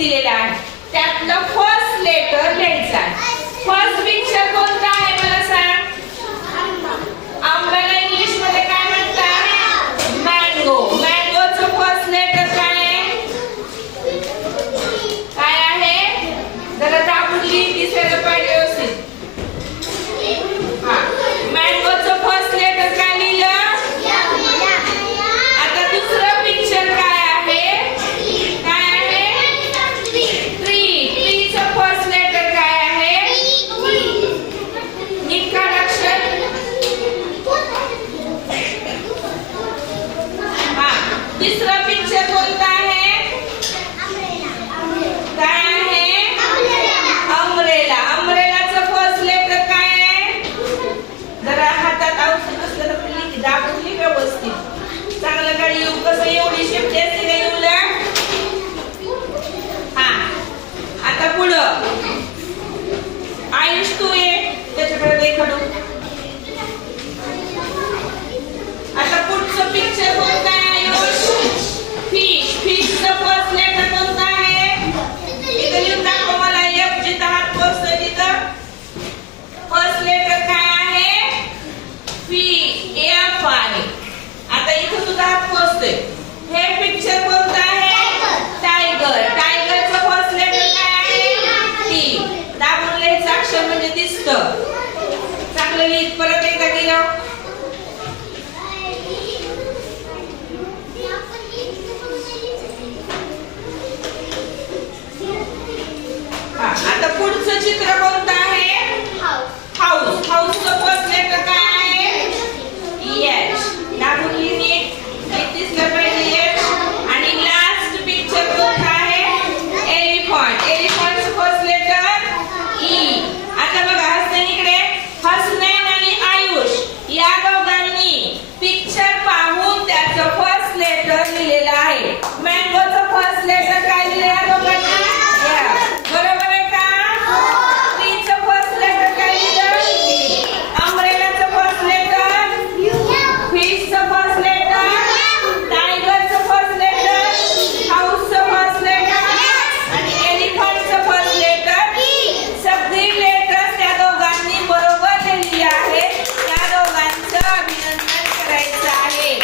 दिलेला आहे त्यातलं फर्स्ट लेटर लिहायचं. फर्स्ट पिक्चर कोणतं आहे मला सांग. आंब्याला इंग्लिश मध्ये काय म्हणतात. मँगो. मँगोचं फर्स्ट लेटर काय आहे. काय आहे जरा दाबून लिही दिसायला पाहिजे व्यवस्थित. मँगोचं फर्स्ट लेटर काय लिहिलं. आता दुसरं पिक्चर काय आहे. काय आहे ट्री. ट्रीचं फर्स्ट लेटर काय आहे. नीट का लक्षात. तिसरं पिक्चर कोणतं आहे. काय आहे अम्ब्रेला. अम्ब्रेलाचं फर्स्ट लेटर काय आहे. जरा हातात औषध असलं तर लिही दाबून लिही व्यवस्थित चांगलं काढ येऊ. कसं एवढी शेपटी असते का येऊला. आता पुढं आयुष तू ये त्याच्याकडे देखडू. आता पुढचं पिक्चर कोणतं आहे आयुष. फिश. फिशचं फर्स्ट लेटर कोणतं आहे. इथं लिहून दाखव मला. एफ जिथं हात पोचतोय तिथं फर्स्ट लेटर काय आहे. फी. एफ आहे. आता इथं तुझा हात पोचतोय. हे पिक्चर कोणतं आहे. टायगर. टायगरचं फर्स्ट लेटर काय आहे. टी. दाबून लिहायचं अक्षर म्हणजे दिसतं. चांगलं लिहित परत एकदा गेलं. आता पुढचं चित्र कोणतं आहे. हाऊस. हाऊसचं फर्स्ट लेटर काय आहे. एच. दाबून लिही नीट. दिसलं पाहिजे एच. आणि लास्ट पिक्चर कोणतं आहे. एलिफंट. एलिफंटचं फर्स्ट लेटर ई. आता बघा हसनैन इकडे. हसनैन आणि आयुष या दोघांनी पिक्चर पाहून त्याचं फर्स्ट लेटर लिहिलेलं आहे. मँगोचं फर्स्ट लेटर काय लिहिलं दोघांनी. बरोबर आहे का. ट्रीचं फर्स्ट लेटर काय लिहिलं. अम्ब्रेलाचं फर्स्ट लेटर. फिशचं फर्स्ट लेटर. टायगरचं फर्स्ट लेटर. हाऊसचं फर्स्ट लेटर. आणि एलिफंटचं फर्स्ट लेटर. सगळी लेटर त्या दोघांनी बरोबर लिहिली आहे. त्या दोघांचं अभिनंदन करायचं आहे.